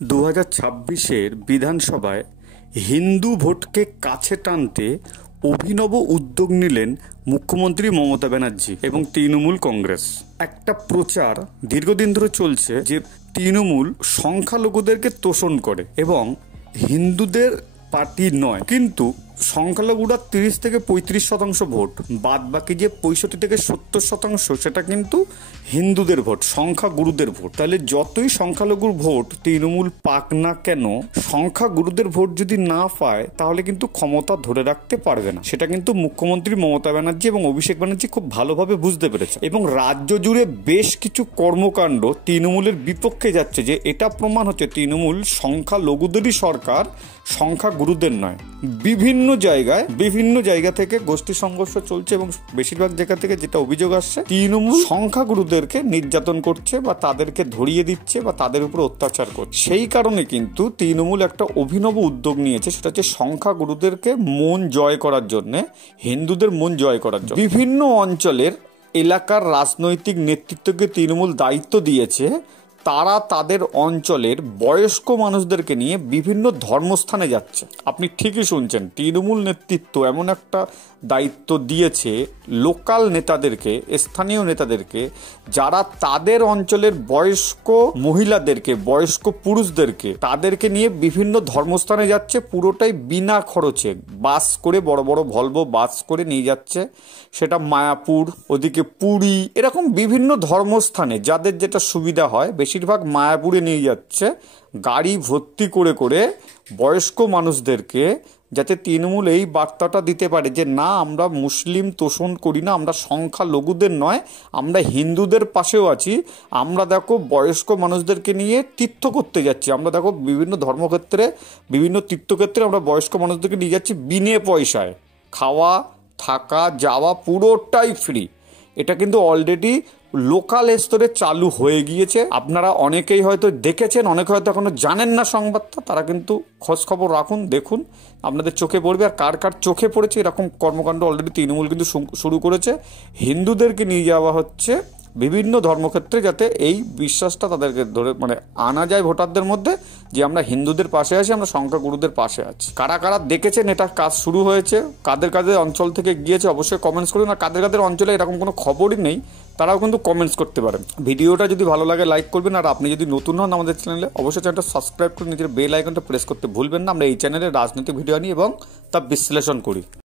2026-এর বিধানসভায় হিন্দু ভোটকে কাছে টানতে অভিনব উদ্যোগ নিলেন মুখ্যমন্ত্রী মমতা ব্যানার্জি এবং তৃণমূল কংগ্রেস। একটা প্রচার দীর্ঘদিন ধরে চলছে যে তৃণমূল সংখ্যালঘুদেরকে তোষণ করে এবং হিন্দুদের পার্টি নয়, কিন্তু সংখ্যালঘুরা 30 থেকে 35% ভোট, বাদ বাকি যে 65 থেকে 70% সেটা কিন্তু হিন্দুদের ভোট, সংখ্যাগুরুদের ভোট। তাহলে যতই সংখ্যালঘুর ভোট তৃণমূল পাক না কেন, সংখ্যাগুরুদের ভোট যদি না পায় তাহলে কিন্তু ক্ষমতা ধরে রাখতে পারবে না। সেটা কিন্তু মুখ্যমন্ত্রী মমতা ব্যানার্জি এবং অভিষেক ব্যানার্জি খুব ভালোভাবে বুঝতে পেরেছে এবং রাজ্য জুড়ে বেশ কিছু কর্মকাণ্ড তৃণমূলের বিপক্ষে যাচ্ছে, যে এটা প্রমাণ হচ্ছে তৃণমূল সংখ্যালঘুদেরই সরকার, সংখ্যাগুরুদের নয়। বিভিন্ন জায়গা থেকে গোষ্ঠী সংঘর্ষ চলছে এবং বেশিরভাগ জায়গা থেকে যেটা অভিযোগ আসছে, তৃণমূল সংখ্যাগুরুদেরকে নির্যাতন করছে বা তাদেরকে ধরিয়ে দিচ্ছে বা তাদের উপর অত্যাচার করছে। সেই কারণে কিন্তু তৃণমূল একটা অভিনব উদ্যোগ নিয়েছে, সেটা হচ্ছে সংখ্যাগুরুদেরকে মন জয় করার জন্য, হিন্দুদের মন জয় করার জন্য বিভিন্ন অঞ্চলের এলাকার রাজনৈতিক নেতৃত্বকে তৃণমূল দায়িত্ব দিয়েছে। তারা তাদের অঞ্চলের বয়স্ক মানুষদেরকে নিয়ে বিভিন্ন ধর্মস্থানে যাচ্ছে। আপনি ঠিকই শুনছেন, তৃণমূল নেতৃত্ব এমন একটা দায়িত্ব দিয়েছে লোকাল নেতাদেরকে, স্থানীয় নেতাদেরকে, যারা তাদের অঞ্চলের বয়স্ক মহিলাদেরকে, বয়স্ক পুরুষদেরকে, তাদেরকে নিয়ে বিভিন্ন ধর্মস্থানে যাচ্ছে, পুরোটাই বিনা খরচে বাস করে, বড় বড় ভলভো বাস করে নিয়ে যাচ্ছে। সেটা মায়াপুর, ওদিকে পুরী, এরকম বিভিন্ন ধর্মস্থানে যাদের যেটা সুবিধা হয়, বেশিরভাগ মায়াপুরে নিয়ে যাচ্ছে গাড়ি ভর্তি করে করে বয়স্ক মানুষদেরকে, যাতে তৃণমূল এই বার্তাটা দিতে পারে যে না, আমরা মুসলিম তোষণ করি না, আমরা সংখ্যালঘুদের নয়, আমরা হিন্দুদের পাশেও আছি। আমরা দেখো বয়স্ক মানুষদেরকে নিয়ে তীর্থ করতে যাচ্ছি, আমরা দেখো বিভিন্ন ধর্মক্ষেত্রে, বিভিন্ন তীর্থক্ষেত্রে আমরা বয়স্ক মানুষদেরকে নিয়ে যাচ্ছি বিনে পয়সায়, খাওয়া থাকা যাওয়া পুরোটাই ফ্রি। এটা কিন্তু অলরেডি লোকাল স্তরে চালু হয়ে গিয়েছে। আপনারা অনেকেই হয়তো দেখেছেন, অনেকে হয়তো এখনো জানেন না সংবাদটা, তারা কিন্তু খোঁজ খবর রাখুন, দেখুন, আপনাদের চোখে পড়বে। আর কার কার চোখে পড়েছে এরকম কর্মকাণ্ড অলরেডি তৃণমূল কিন্তু শুরু করেছে। হিন্দুদেরকে নিয়ে যাওয়া হচ্ছে বিভিন্ন ধর্মক্ষেত্রে, যাতে এই বিশ্বাসটা তাদেরকে ধরে আনা যায় ভোটারদের মধ্যে, যে আমরা হিন্দুদের পাশে আছি, আমরা সংখ্যাগুরুদের পাশে আছি। কারা কারা দেখেছেন এটা কাজ শুরু হয়েছে, কাদের কাদের অঞ্চল থেকে গিয়েছে অবশ্যই কমেন্টস করুন। আর কাদের কাদের অঞ্চলে এরকম কোনো খবরই নেই, তারাও কিন্তু কমেন্টস করতে পারেন। ভিডিওটা যদি ভালো লাগে লাইক করবেন, আর আপনি যদি নতুন হন আমাদের চ্যানেলে, অবশ্যই চ্যানেলটা সাবস্ক্রাইব করে নিজের বেল আইকনটা প্রেস করতে ভুলবেন না। আমরা এই চ্যানেলে রাজনৈতিক ভিডিও আনি এবং তা বিশ্লেষণ করি।